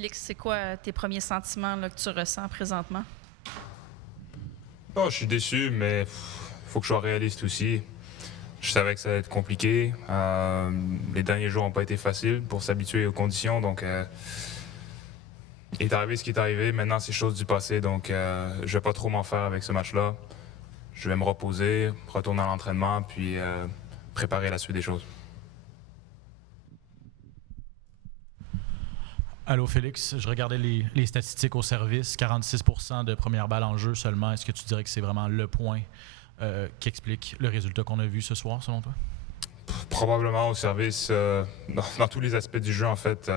Félix, c'est quoi tes premiers sentiments là, que tu ressens présentement? Oh, je suis déçu, mais faut que je sois réaliste aussi. Je savais que ça allait être compliqué. Les derniers jours n'ont pas été faciles pour s'habituer aux conditions, donc il est arrivé ce qui est arrivé. Maintenant, c'est chose du passé, donc je vais pas trop m'en faire avec ce match-là. Je vais me reposer, retourner à l'entraînement, puis préparer la suite des choses. Allô Félix, je regardais les statistiques au service, 46% de première balle en jeu seulement. Est-ce que tu dirais que c'est vraiment le point qui explique le résultat qu'on a vu ce soir selon toi? Probablement au service, dans tous les aspects du jeu en fait,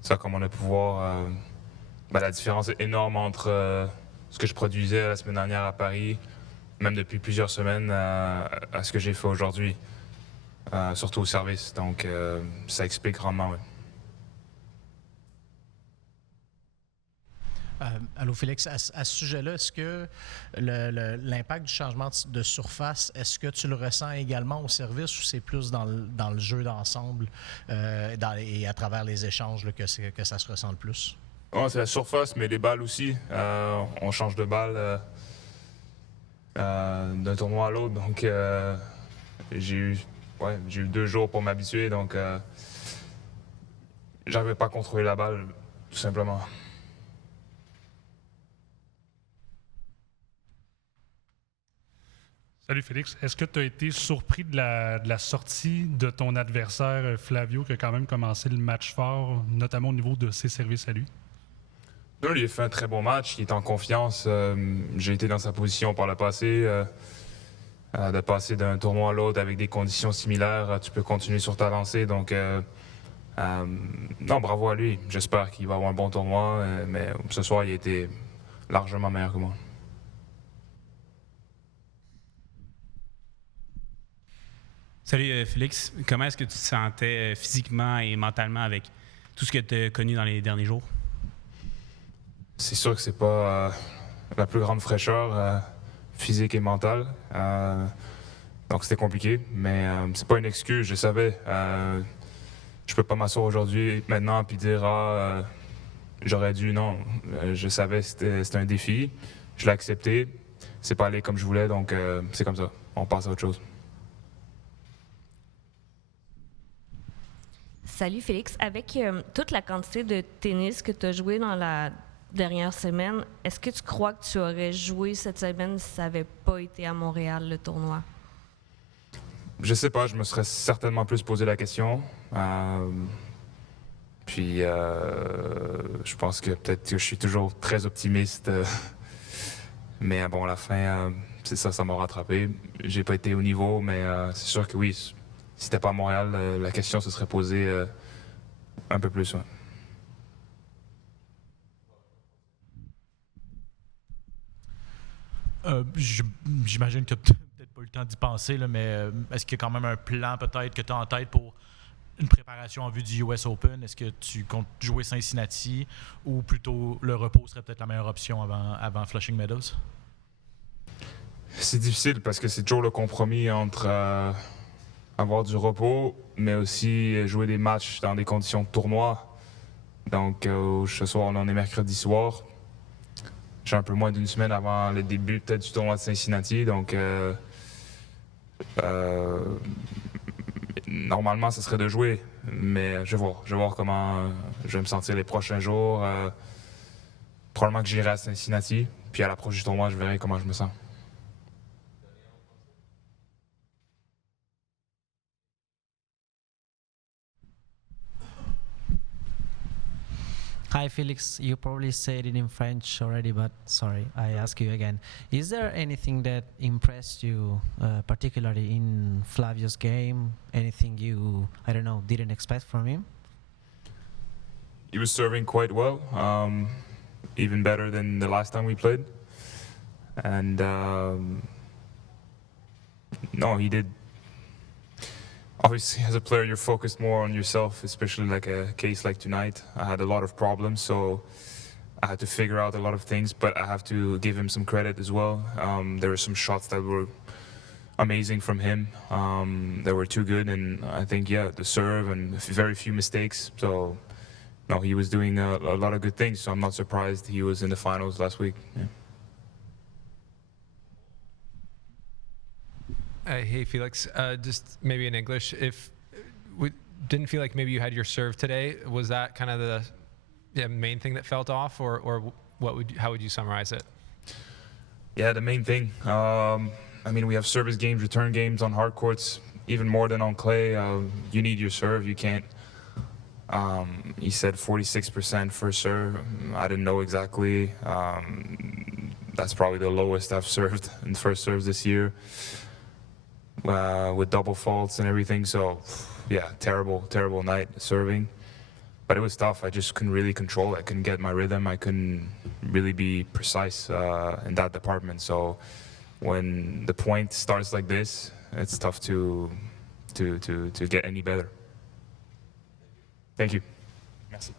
ça comme on a pu voir, la différence est énorme entre ce que je produisais la semaine dernière à Paris, même depuis plusieurs semaines, à ce que j'ai fait aujourd'hui, surtout au service. Donc ça explique grandement, oui. Allô Félix, à ce sujet-là, est-ce que l'impact du changement de surface, est-ce que tu le ressens également au service ou c'est plus dans le jeu d'ensemble et à travers les échanges là, que ça se ressent le plus? Oh, c'est la surface, mais les balles aussi. On change de balle d'un tournoi à l'autre, donc j'ai eu 2 jours pour m'habituer, donc j'arrivais pas à contrôler la balle, tout simplement. Salut Félix, est-ce que tu as été surpris de la sortie de ton adversaire Flavio qui a quand même commencé le match fort, notamment au niveau de ses services à lui? Non, il a fait un très bon match, il est en confiance. J'ai été dans sa position par le passé. De passer d'un tournoi à l'autre avec des conditions similaires, tu peux continuer sur ta lancée. Donc, non, bravo à lui. J'espère qu'il va avoir un bon tournoi, mais ce soir, il a été largement meilleur que moi. Salut Félix, comment est-ce que tu te sentais physiquement et mentalement avec tout ce que tu as connu dans les derniers jours? C'est sûr que c'est pas la plus grande fraîcheur physique et mentale. Donc c'était compliqué, mais c'est pas une excuse, je savais. Je peux pas m'asseoir aujourd'hui, maintenant, puis dire j'aurais dû, non. Je savais que c'était un défi, je l'ai accepté. C'est pas allé comme je voulais, donc c'est comme ça. On passe à autre chose. Salut Félix, avec toute la quantité de tennis que tu as joué dans la dernière semaine, est-ce que tu crois que tu aurais joué cette semaine si ça n'avait pas été à Montréal, le tournoi? Je sais pas, je me serais certainement plus posé la question. Puis je pense que peut-être que je suis toujours très optimiste. Mais bon, à la fin, c'est ça, ça m'a rattrapé. J'ai pas été au niveau, mais c'est sûr que oui, si c'était pas à Montréal, la question se serait posée un peu plus. Ouais. J'imagine que tu n'as peut-être pas eu le temps d'y penser, là, mais est-ce qu'il y a quand même un plan peut-être que tu as en tête pour une préparation en vue du US Open? Est-ce que tu comptes jouer Cincinnati ou plutôt le repos serait peut-être la meilleure option avant Flushing Meadows? C'est difficile parce que c'est toujours le compromis entre avoir du repos, mais aussi jouer des matchs dans des conditions de tournoi. Donc ce soir, on est mercredi soir. J'ai un peu moins d'une semaine avant le début peut-être du tournoi de Cincinnati, donc normalement, ce serait de jouer, mais je vais voir comment je vais me sentir les prochains jours. Probablement que j'irai à Cincinnati, puis à l'approche du tournoi, je verrai comment je me sens. Hi, Felix. You probably said it in French already, but sorry, I ask you again. Is there anything that impressed you, particularly in Flavio's game? Anything you, I don't know, didn't expect from him? He was serving quite well, even better than the last time we played. And no, he did. Obviously, as a player, you're focused more on yourself, especially like a case like tonight. I had a lot of problems, so I had to figure out a lot of things, but I have to give him some credit as well. There were some shots that were amazing from him. They were too good, and I think, yeah, the serve and very few mistakes. So no, he was doing a lot of good things, so I'm not surprised he was in the finals last week. Yeah. Hey, Felix. Just maybe in English, if we didn't feel like maybe you had your serve today, was that kind of the main thing that felt off, or how would you summarize it? Yeah, the main thing. I mean, we have service games, return games on hard courts, even more than on clay. You need your serve. You can't. He said 46% first serve. I didn't know exactly. That's probably the lowest I've served in first serves this year, with double faults and everything. So, yeah, terrible night serving. But it was tough. I just couldn't really control it. I couldn't get my rhythm. I couldn't really be precise in that department. So when the point starts like this, it's tough to get any better. Thank you. Merci.